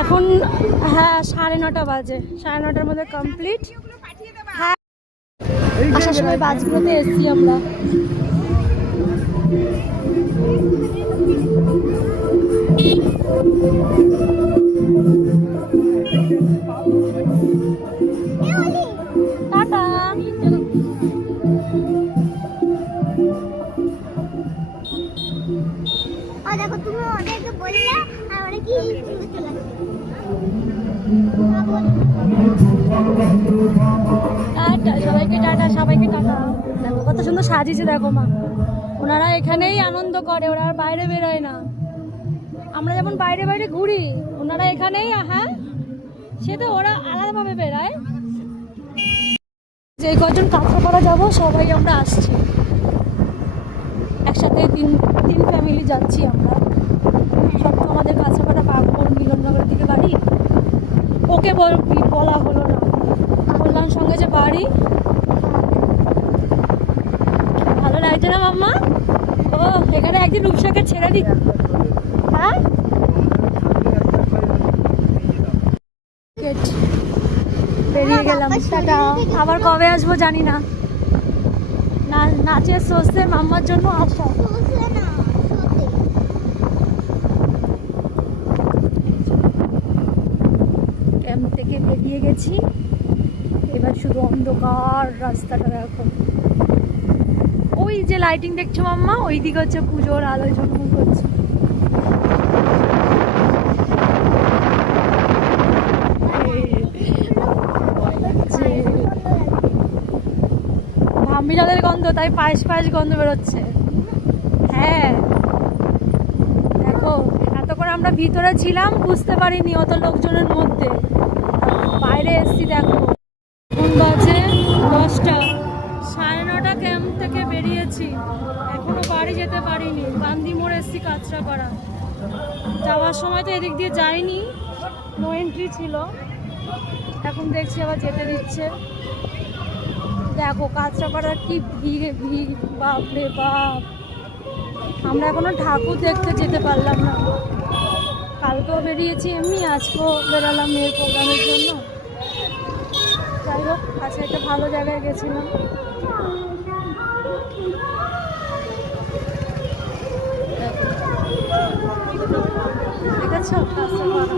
এখন হ্যাঁ 9:30 বাজে, 9:30টার মধ্যে কমপ্লিট। হ্যাঁ আসার সময় বাসগুলোতে এসছি আমরা। টাটা। দেখো তুমি ওদেরকে বললে আর ওরা কি টাটা সবাইকে, টাটা সবাইকে, টাটা। দেখো কত সুন্দর সাজিয়েছে দেখো মা। ওনারা এখানেই আনন্দ করে, ওরা আর বাইরে বেরোয় না। আমরা যেমন বাইরে বাইরে ঘুরি, ওনারা এখানেই। হ্যাঁ সে তো ওরা আলাদাভাবে বেরোয়। যে কজন কাঁচরাপাড়া যাবো সবাই আমরা আসছি একসাথে, তিন ফ্যামিলি যাচ্ছি আমরা। সব তো আমাদের কাঁচরাপাড়া পার্বণ মিলননগরের দিকে বাড়ি। ওকে বলা হলো না, বললাম সঙ্গে যে বাড়ি। ভালো লাগছে না মাম্মা? ও এখানে একদিন রূপসাকে ছেড়ে দিই। হ্যাঁ বেরিয়ে গেলাম, টাটা। আবার কবে আসবো জানি না। নাচের সোচতে মাম্মার জন্য আসা। ক্যাম্প থেকে বেরিয়ে গেছি, এবার শুধু অন্ধকার রাস্তাটা দেখো। ওই যে লাইটিং দেখছো মাম্মা, ওই দিকে হচ্ছে পুজোর আলো ঝলমল করছে। ভাম্বিরালের গন্ধ, তাই পায়েস পায়েস গন্ধ বেরোচ্ছে। হ্যাঁ দেখো, এতক্ষণ আমরা ভিতরে ছিলাম বুঝতে পারিনি অত লোকজনের মধ্যে, বাইরে এসছি দেখো। কোন বাজে 10টা, 9:30 ক্যাম্প থেকে বেরিয়েছি, এখনো বাড়ি যেতে পারিনি। গান্ধী মোড় এসছি কাঁচরাপাড়া। যাওয়ার সময় তো এদিক দিয়ে যাইনি, নো এন্ট্রি ছিল। এখন দেখছি আবার যেতে দিচ্ছে। দেখো কাঁচরাপাড়ার কি ভিড়, বাপরে বাপ। আমরা এখনো ঠাকুর দেখতে যেতে পারলাম না। কালকেও বেরিয়েছি এমনি, আজকেও বেরালাম মেয়ের প্রোগ্রামের জন্য। যাই হোক, কাছে একটা ভালো জায়গায় গেছিলাম। দেখেছো কাঁচরাপাড়া।